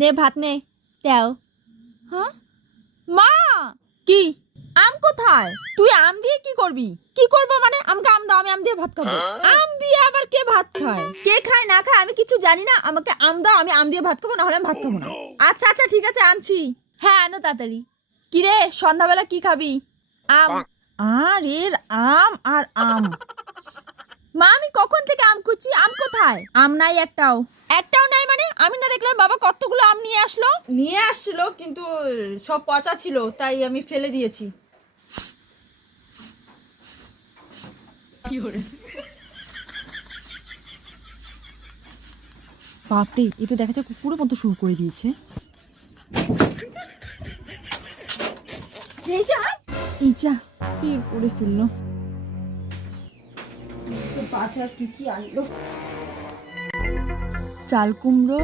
নে ভাত নে দেও। হ্যাঁ মা, কি আম কোথায়? তুই আম দিয়ে কি করবি? কি করব মানে? আমাকে আম দাও, আমি আম দিয়ে ভাত খাবো। আম দিয়ে আবার কে ভাত খায়? কে খায় না খায় আমি কিছু জানি না, আমাকে আম দাও, আমি আম দিয়ে ভাত খাবো, না হলে আমি ভাত খাবো না। আচ্ছা আচ্ছা ঠিক আছে আনছি। হ্যাঁ আনো তাড়াতাড়ি। কি রে সন্ধ্যাবেলা কি খাবি? আম। আর এর আম আর আম। মা আমি কখন থেকে আম খুঁজছি, আম কোথায়? আম নাই একটাও। একটাও নাই মানে? আমি না দেখলাম বাবা কতগুলো আম নিয়ে আসলো? নিয়ে আসছিল কিন্তু সব পচা ছিল, তাই আমি ফেলে দিয়েছি। বাপরে, এ তো দেখা যায় কুকুরের মতো শুরু করে দিয়েছে। এই যা বের করে ফেললো। বাজার কি কি আনলো? চাল কুমড়ো,